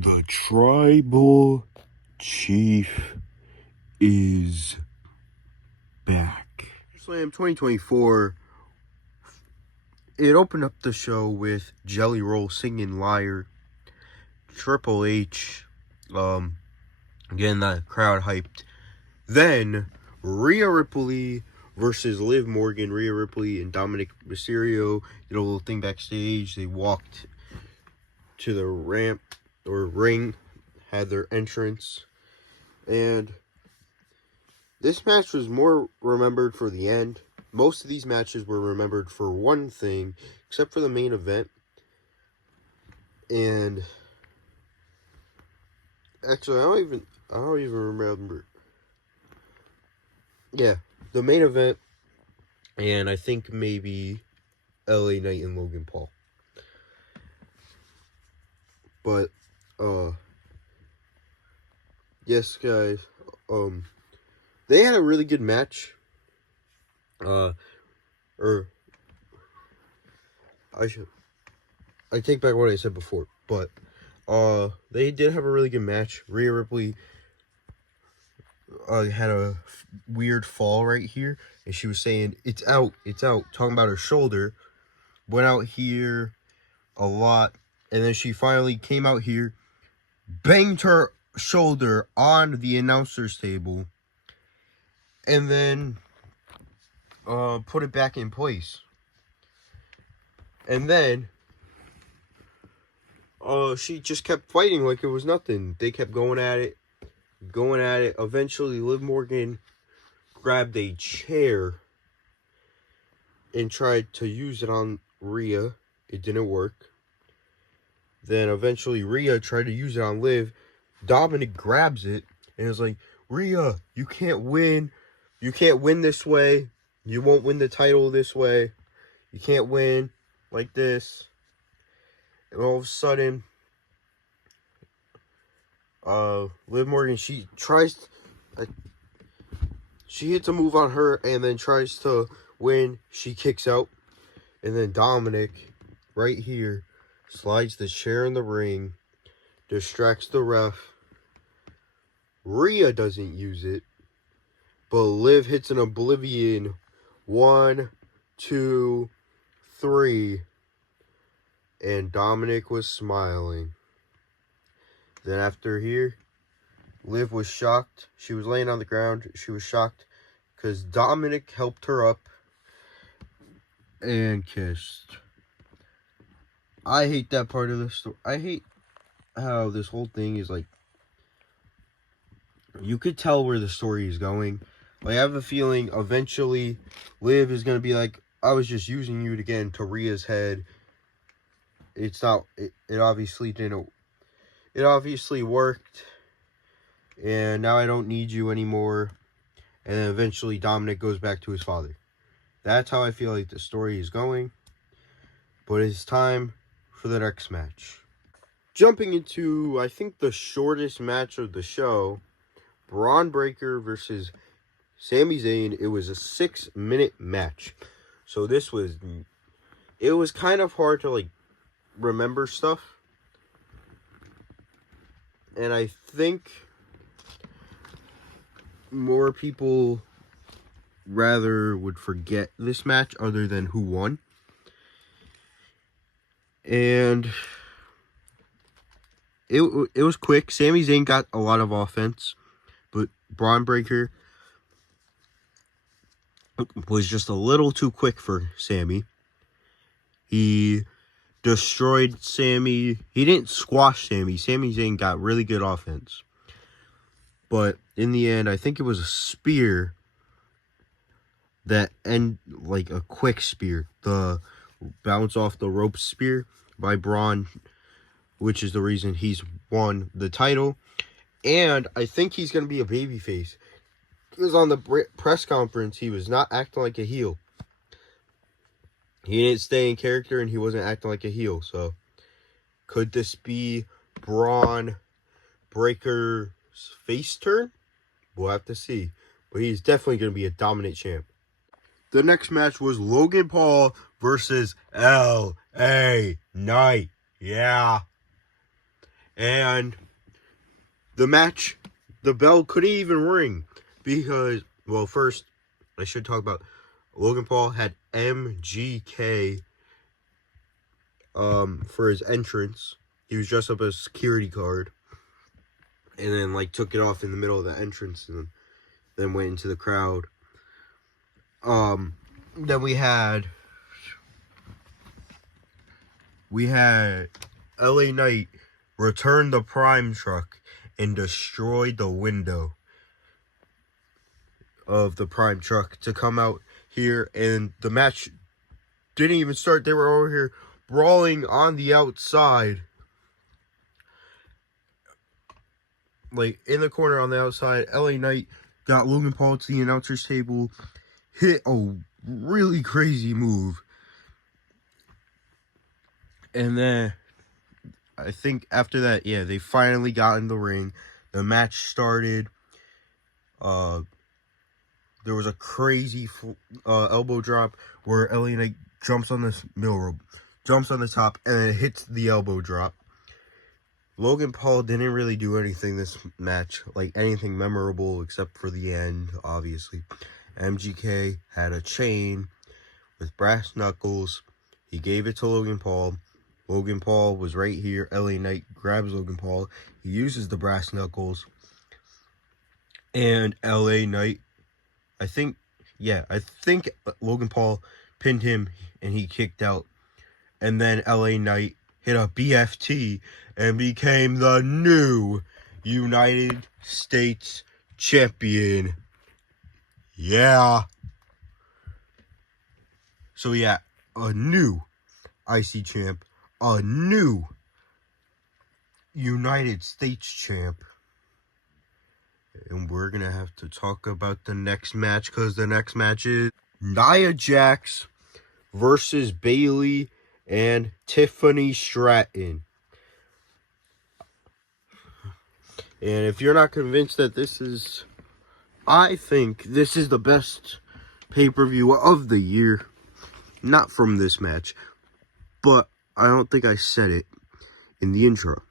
The tribal chief is back. Slam 2024, it opened up the show with Jelly Roll singing Liar, Triple H, getting that crowd hyped. Then, Rhea Ripley versus Liv Morgan. Rhea Ripley and Dominic Mysterio did a little thing backstage. They walked to the ramp or ring, had their entrance, and this match was more remembered for the end. Most of these matches were remembered for one thing, except for the main event. And actually, I don't even remember. Yeah, the main event, and I think maybe LA Knight and Logan Paul. But yes, guys, they had a really good match. I take back what I said before, but they did have a really good match. Rhea Ripley had a weird fall right here, and she was saying, it's out, talking about her shoulder. Went out here a lot, and then she finally came out here, banged her shoulder on the announcer's table, and then put it back in place. And then she just kept fighting like it was nothing. They kept going at it. Eventually, Liv Morgan grabbed a chair and tried to use it on Rhea. It didn't work. Then eventually Rhea tried to use it on Liv. Dominic grabs it and is like, Rhea, you can't win. You can't win this way. You won't win the title this way. You can't win like this. And all of a sudden, Liv Morgan, she hits a move on her and then tries to win. She kicks out. And then Dominic, right here, slides the chair in the ring, distracts the ref. Rhea doesn't use it, but Liv hits an Oblivion. 1, 2, 3. And Dominic was smiling. Then after here, Liv was shocked. She was laying on the ground. She was shocked because Dominic helped her up and kissed. I hate that part of the story. I hate how this whole thing is like, you could tell where the story is going. Like, I have a feeling eventually Liv is going to be like, I was just using you to get into Rhea's head. It's not, it obviously didn't, it obviously worked. And now I don't need you anymore. And then eventually Dominic goes back to his father. That's how I feel like the story is going. But it's time for the next match. Jumping into, I think, the shortest match of the show. Braun Breaker versus Sami Zayn. It was a 6-minute match. So it was kind of hard to, like, remember stuff. And I think more people rather would forget this match other than who won. And it was quick. Sami Zayn got a lot of offense, but Braun Breaker was just a little too quick for Sami. He destroyed Sami. He didn't squash Sami. Sami Zayn got really good offense. But in the end, I think it was a spear that like a quick spear. The bounce off the rope spear by Braun, which is the reason he's won the title. And I think he's going to be a babyface. Because on the press conference, he was not acting like a heel. He didn't stay in character and he wasn't acting like a heel. So, could this be Braun Breaker's face turn? We'll have to see. But he's definitely going to be a dominant champ. The next match was Logan Paul versus LA Knight. Yeah. And the match, the bell couldn't even ring because, well, first, I should talk about Logan Paul had MGK for his entrance. He was dressed up as a security guard. And then, like, took it off in the middle of the entrance and then went into the crowd. Then we had LA Knight return the Prime truck and destroy the window of the Prime truck to come out here, and the match didn't even start. They were over here brawling on the outside, like in the corner on the outside. LA Knight got Logan Paul to the announcer's table, hit a really crazy move, and then I think after that, yeah, they finally got in the ring. The match started. There was a crazy elbow drop where LA Knight jumps on this middle rope, jumps on the top, and then hits the elbow drop. Logan Paul didn't really do anything this match, like anything memorable except for the end, obviously. MGK had a chain with brass knuckles. He gave it to Logan Paul. Logan Paul was right here. LA Knight grabs Logan Paul. He uses the brass knuckles. And LA Knight, I think Logan Paul pinned him and he kicked out. And then LA Knight hit a BFT and became the new United States champion. Yeah. So yeah, a new IC champ, a new United States champ. And we're going to have to talk about the next match, because the next match is Nia Jax versus Bayley and Tiffany Stratton. And if you're not convinced that this is, I think this is the best pay-per-view of the year. Not from this match, but I don't think I said it in the intro.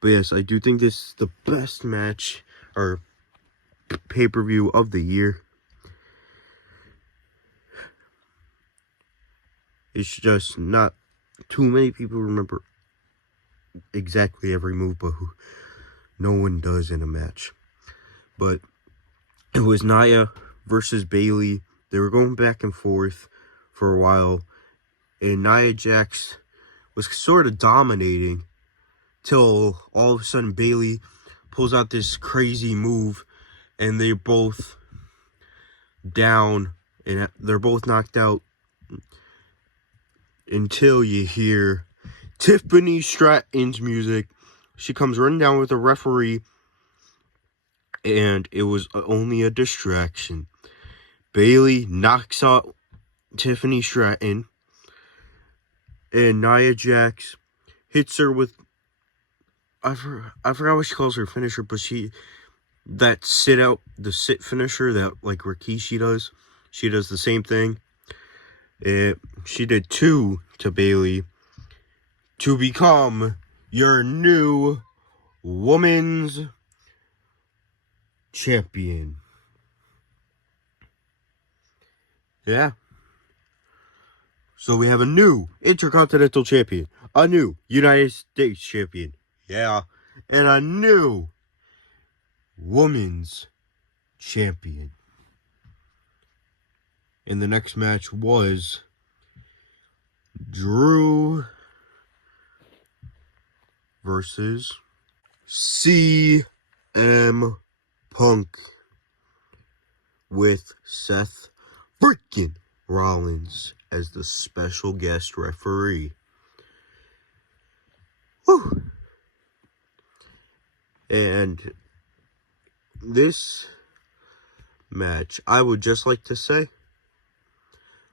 But yes, I do think this is the best match or pay-per-view of the year. It's just not too many people remember exactly every move, but no one does in a match. But it was Nia versus Bayley. They were going back and forth for a while, and Nia Jax was sort of dominating till all of a sudden Bayley pulls out this crazy move, and they're both down, and they're both knocked out until you hear Tiffany Stratton's music. She comes running down with a referee, and it was only a distraction. Bayley knocks out Tiffany Stratton, and Nia Jax hits her with, I forgot what she calls her finisher, but that the sit finisher that like Rikishi does. She does the same thing. She did 2 to Bayley to become your new women's champion. Yeah. So we have a new Intercontinental champion, a new United States champion. Yeah. And a new women's champion. And the next match was Drew versus CM Punk with Seth freaking Rollins as the special guest referee. Woo! And this match, I would just like to say,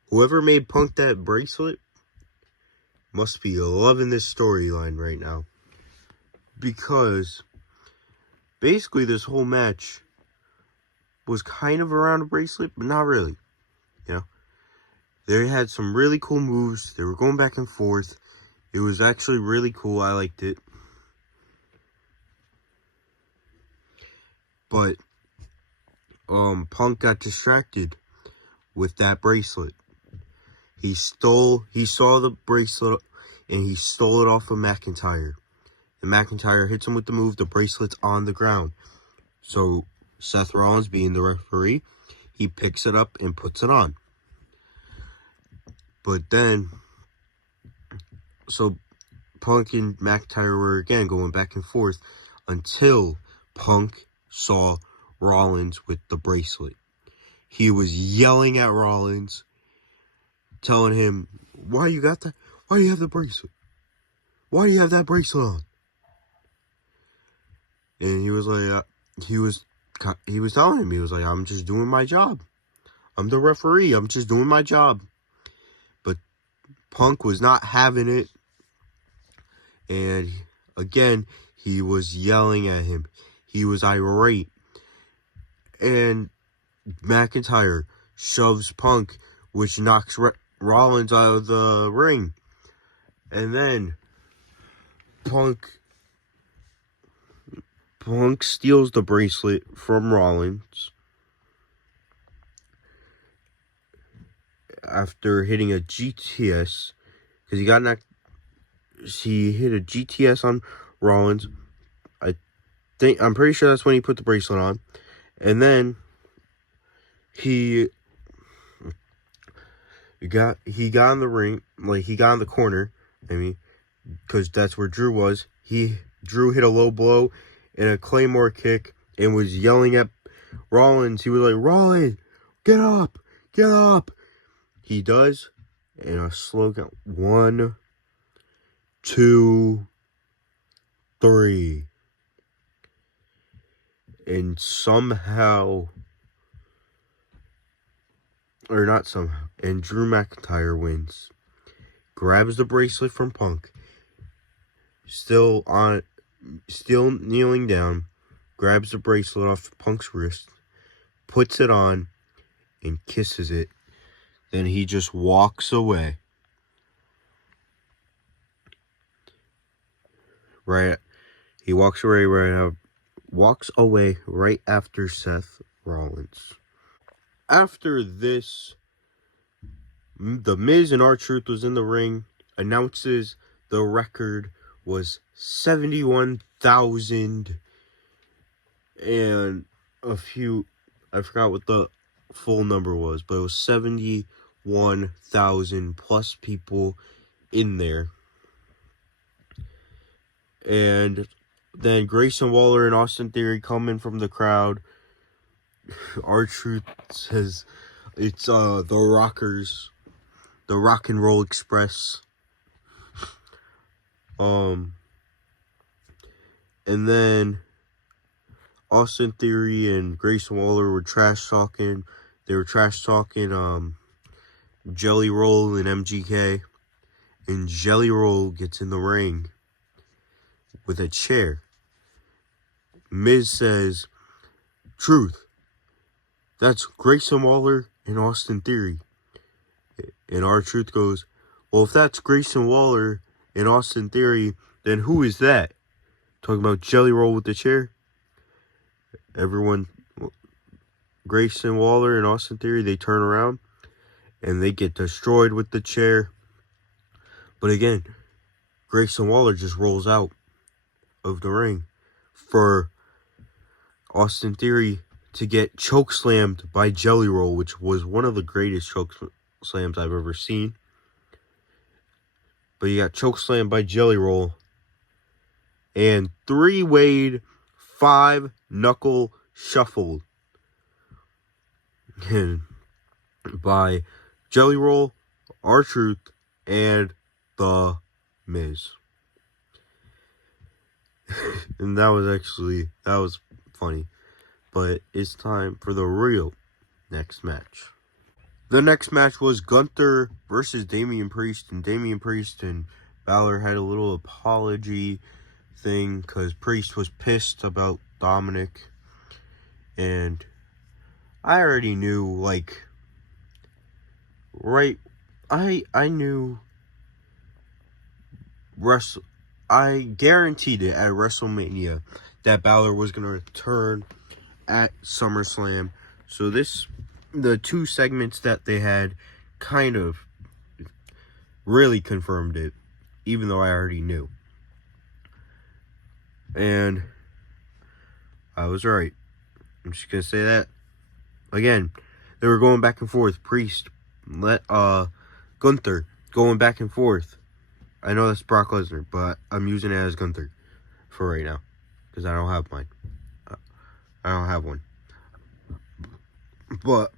whoever made Punk that bracelet must be loving this storyline right now. Because basically this whole match was kind of around a bracelet, but not really. You know, they had some really cool moves. They were going back and forth. It was actually really cool. I liked it. But Punk got distracted with that bracelet. He saw the bracelet and he stole it off of McIntyre. And McIntyre hits him with the move. The bracelet's on the ground. So Seth Rollins, being the referee, he picks it up and puts it on. But then, so Punk and McIntyre were again going back and forth until Punk saw Rollins with the bracelet. He was yelling at Rollins, telling him, "Why you got that? Why do you have the bracelet? Why do you have that bracelet on?" And he was like, he was telling him, he was like, "I'm just doing my job. I'm the referee. I'm just doing my job." But Punk was not having it. And again, he was yelling at him. He was irate. And McIntyre shoves Punk, which knocks Rollins out of the ring. And then Punk steals the bracelet from Rollins after hitting a GTS, because he hit a GTS on Rollins. I'm pretty sure that's when he put the bracelet on. And then he got in the ring, like he got in the corner, because that's where Drew was. Drew hit a low blow and a Claymore kick and was yelling at Rollins. He was like, "Rollins, get up, get up." He does, and a slow count. 1, 2, 3. And somehow, or not somehow, and Drew McIntyre wins. Grabs the bracelet from Punk. Still kneeling down. Grabs the bracelet off Punk's wrist. Puts it on. And kisses it. Then he just walks away. He walks away right after Seth Rollins. After this, The Miz and R-Truth was in the ring. Announces the record was 71,000 and a few. I forgot what the full number was, but it was 71,000 plus people in there. And then Grayson Waller and Austin Theory come in from the crowd. R-Truth says it's the Rockers, the Rock and Roll Express. And then Austin Theory and Grayson Waller were trash talking. They were trash talking Jelly Roll and MGK. And Jelly Roll gets in the ring with a chair. Miz says, "Truth, that's Grayson Waller and Austin Theory." And R-Truth goes, "Well, if that's Grayson Waller and Austin Theory, then who is that?" Talking about Jelly Roll with the chair. Everyone, Grayson Waller and Austin Theory, they turn around and they get destroyed with the chair. But again, Grayson Waller just rolls out of the ring for Austin Theory to get chokeslammed by Jelly Roll, which was one of the greatest chokeslams I've ever seen. But he got chokeslammed by Jelly Roll. And 3-way 5-knuckle shuffle. And by Jelly Roll, R-Truth, and The Miz. And that was funny. But it's time for the real next match. The next match was Gunther versus Damian Priest. And Damian Priest and Balor had a little apology thing because Priest was pissed about Dominic. And I already knew, I knew I guaranteed it at WrestleMania that Balor was going to return at SummerSlam. So the 2 segments that they had kind of really confirmed it, even though I already knew. And I was right. I'm just going to say that again. They were going back and forth. Priest, Gunther going back and forth. I know that's Brock Lesnar, but I'm using it as Gunther for right now because I don't have mine. I don't have one. But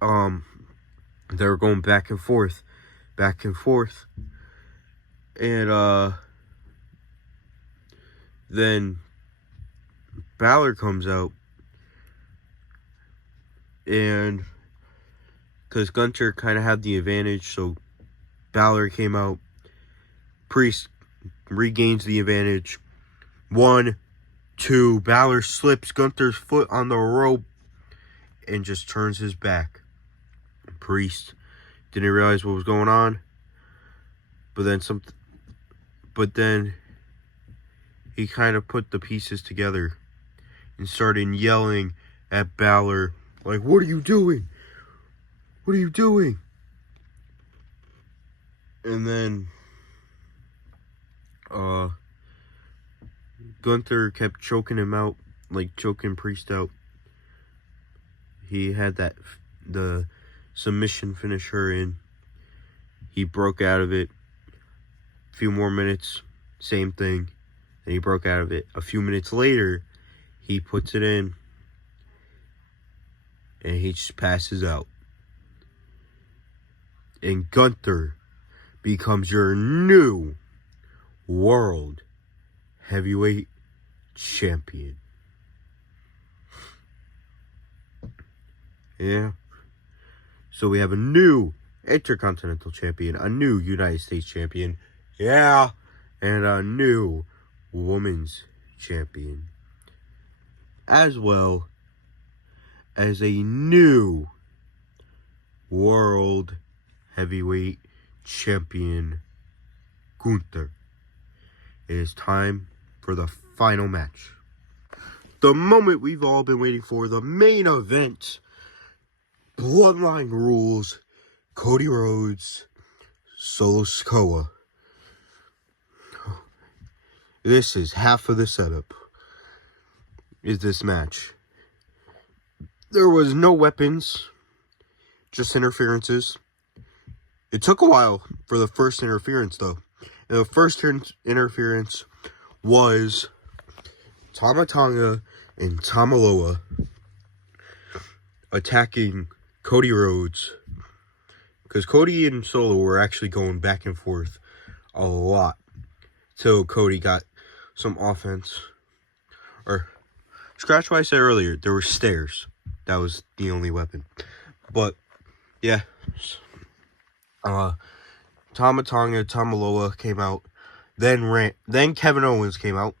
they were going back and forth, and then Balor comes out, and because Gunther kind of had the advantage, so Balor came out. Priest regains the advantage. 1, 2, Balor slips Gunther's foot on the rope and just turns his back. Priest didn't realize what was going on, but then he kind of put the pieces together and started yelling at Balor, like, "What are you doing? What are you doing?" And then Gunther kept choking him out, like choking Priest out. He had the submission finisher in. He broke out of it. A few more minutes, same thing. And he broke out of it. A few minutes later, he puts it in. And he just passes out. And Gunther becomes your new World Heavyweight Champion. Yeah. So we have a new Intercontinental Champion, a new United States Champion, yeah, and a new Women's Champion, as well as a new World Heavyweight Champion, Gunther. It is time for the final match. The moment we've all been waiting for, the main event. Bloodline rules, Cody Rhodes, Solo Sikoa. This is half of the setup, is this match. There was no weapons, just interferences. It took a while for the first interference, though. And the first interference was Tama Tonga and Tamaloa attacking Cody Rhodes, because Cody and Solo were actually going back and forth a lot till Cody got some offense. Or, scratch what I said earlier, there were stairs. That was the only weapon. But, yeah. Tama Tonga, Tamaloa came out. Then Kevin Owens came out.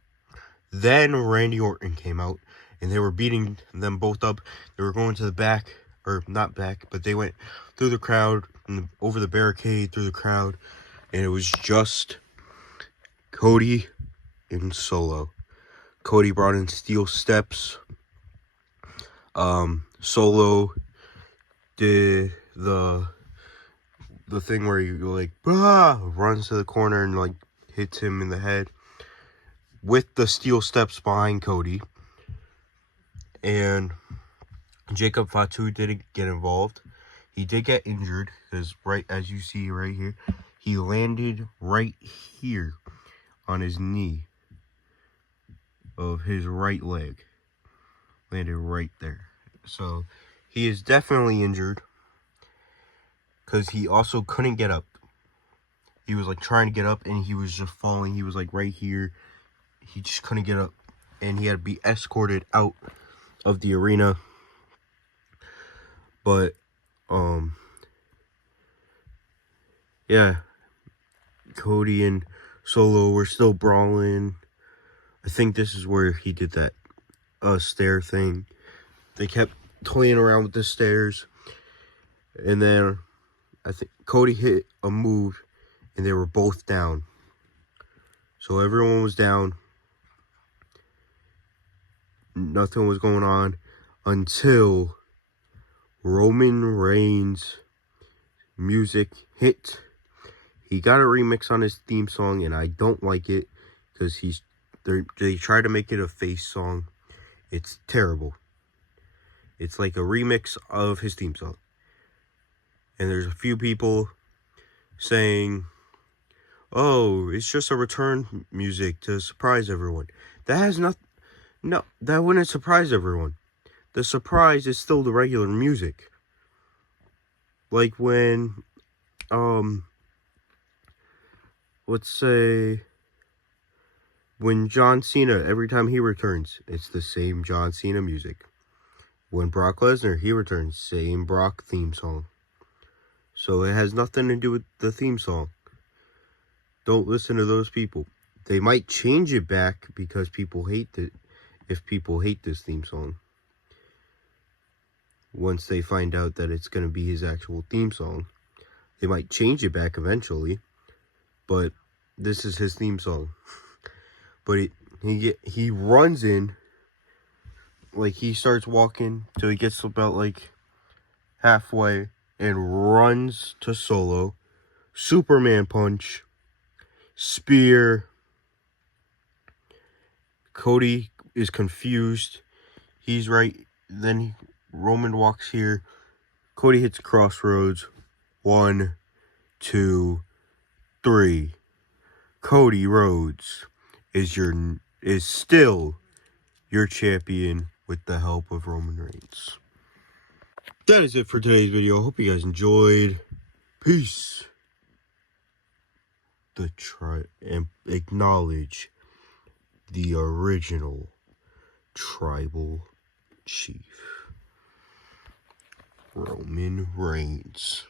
Then Randy Orton came out. And they were beating them both up. They were going to the back. Or not back, but they went through the crowd, and over the barricade, through the crowd, and it was just Cody and Solo. Cody brought in steel steps. Solo did the thing where you like runs to the corner and like hits him in the head with the steel steps behind Cody. And Jacob Fatu didn't get involved. He did get injured because, right as you see right here, he landed right here on his knee of his right leg. Landed right there. So he is definitely injured because he also couldn't get up. He was like trying to get up and he was just falling. He was like right here. He just couldn't get up. And he had to be escorted out of the arena. But, yeah, Cody and Solo were still brawling. I think this is where he did that, stair thing. They kept toying around with the stairs. And then, I think Cody hit a move, and they were both down. So everyone was down. Nothing was going on. until Roman Reigns' music hit. He got a remix on his theme song, and I don't like it because they try to make it a face song. It's terrible. It's like a remix of his theme song. And there's a few people saying, oh, it's just a return music to surprise everyone. That has nothing. No, that wouldn't surprise everyone. The surprise is still the regular music. Like when, let's say, when John Cena, every time he returns, it's the same John Cena music. When Brock Lesnar, he returns, same Brock theme song. So it has nothing to do with the theme song. Don't listen to those people. They might change it back because people hate it. If people hate this theme song, once they find out that it's going to be his actual theme song, they might change it back eventually. But this is his theme song. But he runs in, like he starts walking till he gets about like halfway and runs to solo. Superman punch, spear. Cody is confused. He's right. Then Roman walks here. Cody hits crossroads. 1, 2, 3. Cody Rhodes is still your champion with the help of Roman Reigns. That is it for today's video. Hope you guys enjoyed. Peace. And acknowledge the original tribal chief, Roman Reigns.